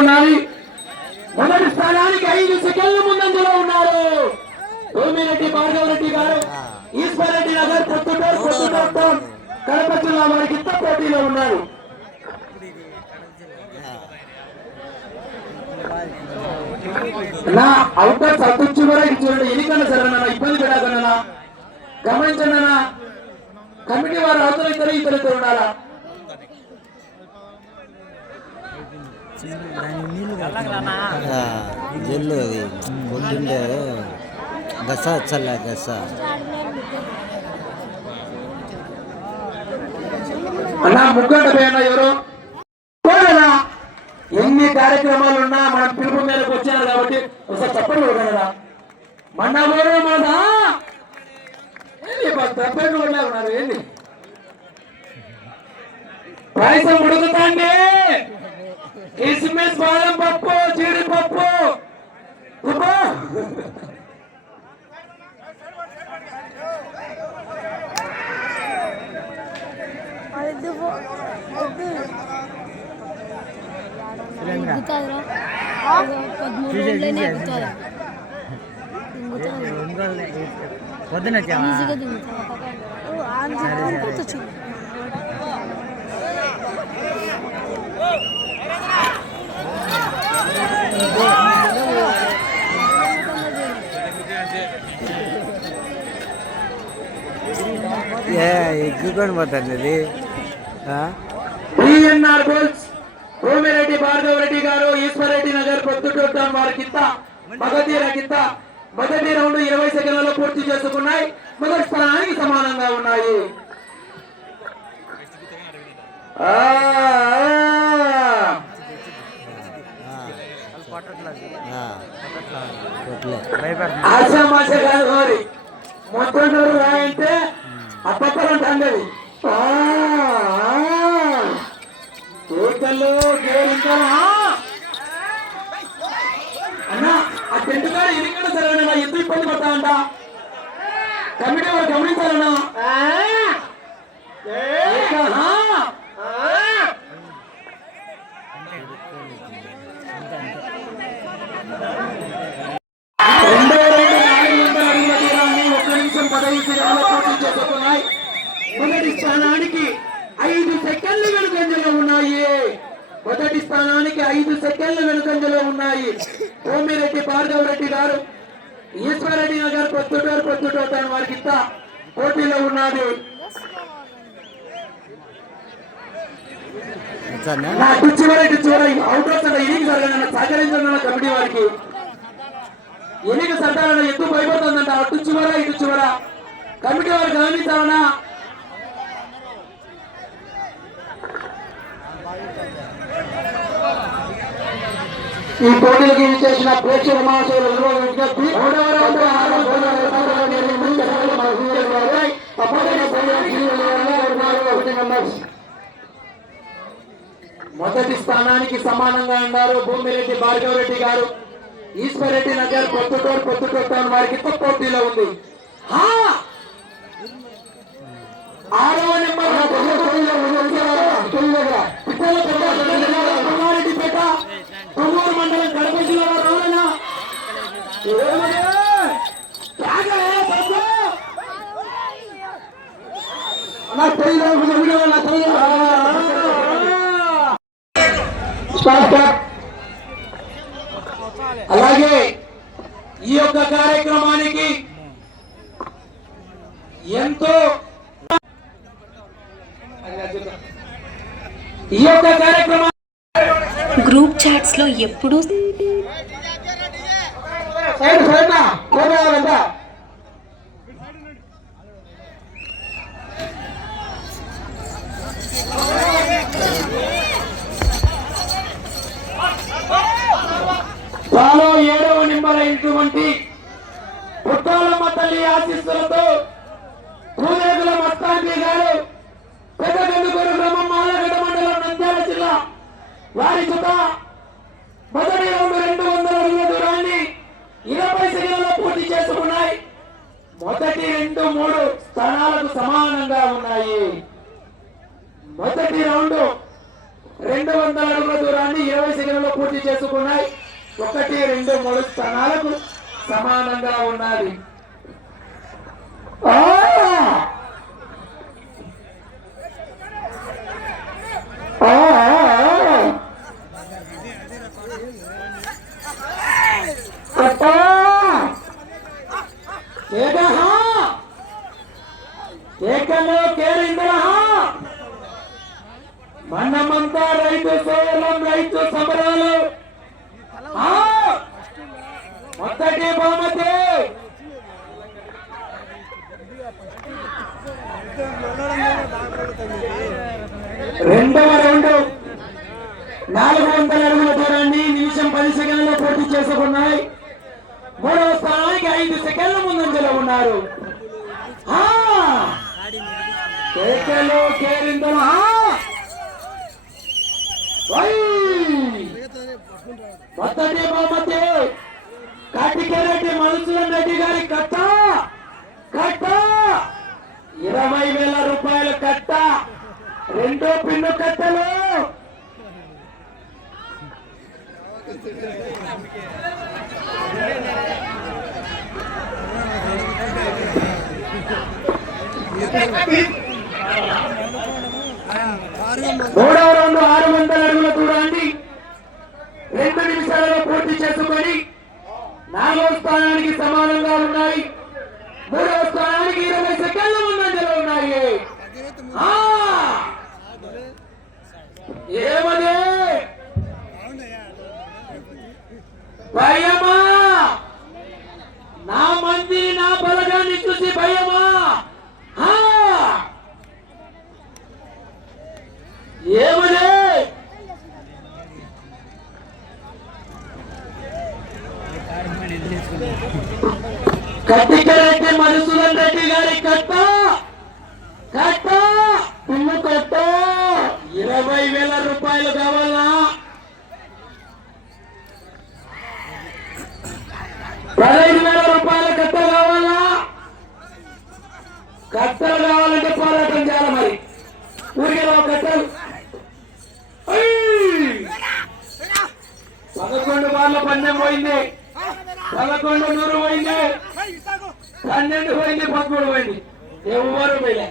చేసుకున్నాయి మొదటి స్థానానికి ఐదు సెకండ్ల ముందంజలో ఉన్నారు సోమిరెడ్డి భార్గవరెడ్డి గారు ఈశ్వరరెడ్డి నగర్ పొత్తుటూరు పొత్తుటూరు కడప జిల్లా వారికి ఇంత పోటీలో ఉన్నారు. నా అవుటర్ సర్దుచ్చు కూడా చూడండి ఎన్నికల సరేనా ఇబ్బంది పెట్టకుండా గమనించండి కమిటీ వారు అవతల ఇద్దరు ఇద్దరు ఉండాలా? జల్లు అది పొద్దుండే గస చల్ల గస అలా ముగ్గంట పోయినా ఎవరు పోలేదా ఎన్ని కార్యక్రమాలు ఉన్నా మనం పిలుపు మేరకు వచ్చారు కాబట్టి ఒకసారి చెప్పండి కదా మొన్న పోరు మన ఏంది ఉన్నారు ఏంది పాయసం ఉడుకుతాండి కిస్మిస్ బాదం పప్పు జీడిపప్పు ఉప్పు. పొద్దున ఏ ఆ? బిఎన్ఆర్ బుల్స్ భూమిరెడ్డి భార్గవ రెడ్డి గారు నగర్ పొద్దుటూరు టౌన్ వారి కింద మగధీర కింద మొదటి రౌండ్ ఇరవై సెకండ్లలో పూర్తి చేసుకున్నాయి. మొదటి స్థానానికి సమానంగా ఉన్నాయి. తండ్రి కోటల్లో అన్నా ఆ టెంట్ కాడ ఎన్నికల సరైన ఎందుకు ఇబ్బంది పడతా అంట కమిటీ వాళ్ళు గమనించాలన్నా ఏకా, ఆ? రెండో రెండు నాలుగు వందల అడుగుల దూరాన్ని ఒక్క నిమిషం పదహైదు సెకండ్ల పూర్తి చేసుకున్నాయి మొదటి స్థానానికి ఐదు సెకండ్లు వెనుకంజలో ఉన్నాయి. మొదటి స్థానానికి ఐదు సెకండ్లు వెనుకంజలో ఉన్నాయి. కోమిరెడ్డి భార్గవ రెడ్డి గారు ఈశ్వరెడ్డి నగర్ పొత్తుటూరు పొత్తుటూరు తన వారికి పోటీలో నా ఇటు చివర అవుట్ హౌస్ అంటే ఇనికి జరగాలన్న సహకరించండి కమిటీ వారికి. ఎన్నిక సర్దాలన్న ఎందుకు భయపడుతుందంట? అటు చివర ఇటు చివర. కమిటీ వారు గమనించాలన్నా ఈ పోటీలకు చేసిన ప్రేక్షక విజ్ఞప్తి మూడవ రౌండ్ మొదటి స్థానానికి సమానంగా ఉన్నారు భూమిరెడ్డి భార్గవ రెడ్డి గారు. ఈశ్వరెడ్డి నగర్ పొత్తుటూరు పొత్తుటూరు టౌన్ వారికి పోటీలో ఉంది. హా! ఆరవ నెంబర్. అలాగే ఈ యొక్క కార్యక్రమానికి ఎంతో ఈ యొక్క కార్యక్రమం గ్రూప్ చాట్స్లో ఎప్పుడూ సైడ్ సైడ్ నా, కోరేయాలంతా. తాలో ఏడవ నెంబర్ అయినటువంటి పుట్టాలమ్మ తల్లి ఆశీస్సులతో పూరేగుల మస్తాంబి గారు పెద్దగందుకూరు గ్రామం మాలగడ్డ మండలం నంద్యాల జిల్లా వారి చుట్ట మొదటి రౌండ్ రెండు వందల అడుగుల దూరాన్ని ఇరవై సెకండ్లలో పూర్తి చేసుకున్నాయి మొదటి రెండు మూడు స్థానాలకు సమానంగా ఉన్నాయి. మొదటి రౌండ్ రెండు వందల అడుగుల దూరాన్ని ఇరవై సెకండ్లలో పూర్తి చేసుకున్నాయి. ఒకటి రెండు మూడు స్థానాలకు సమానంగా ఉన్నది. మొదటి బహుమతి. రెండవ రౌండ్. నాలుగు వందల అడుగుల దూరాన్ని నిమిషం పది సెకండ్లలో పూర్తి చేసుకున్నాయి. మూడవ స్థానానికి ఐదు సెకండ్ల ముందంజలో ఉన్నారు. ఆ! కేకలు కేరిందలు బహుమతి. మధుసూదన్ రెడ్డి గారి కట్ట? కట్ట? ఇరవై వేల రూపాయల కట్ట? రెండో పిన్ను కట్టలు మూడవ రౌండ్ ఆరు వందల అడుగుల దూరాన్ని రెండు నిమిషాలలో పూర్తి చేసుకొని నాలుగవ స్థానానికి సమానంగా ఉన్నాయి. మూడవ స్థానానికి ఇరవై సెకండ్ల ముందంజలో ఉన్నాయి. ఆ! కట్టికరైతే మధుసూదన్ రెడ్డి గారి కట్ట. కట్ట. పువ్వు కట్ట. ఇరవై వేల రూపాయలు కావాలా? పదహైదు వేల రూపాయల కట్ట కావాలా? కట్టలు కావాలంటే పోరాటం చేయాలి మరి. ఊరికే రావు కట్టలు. పదకొండు బార్ల పందెం పోయింది. పదకొండు నూరు పోయింది పన్నెండు పోయింది పదమూడు పోయింది. ఎవరు పోయలే?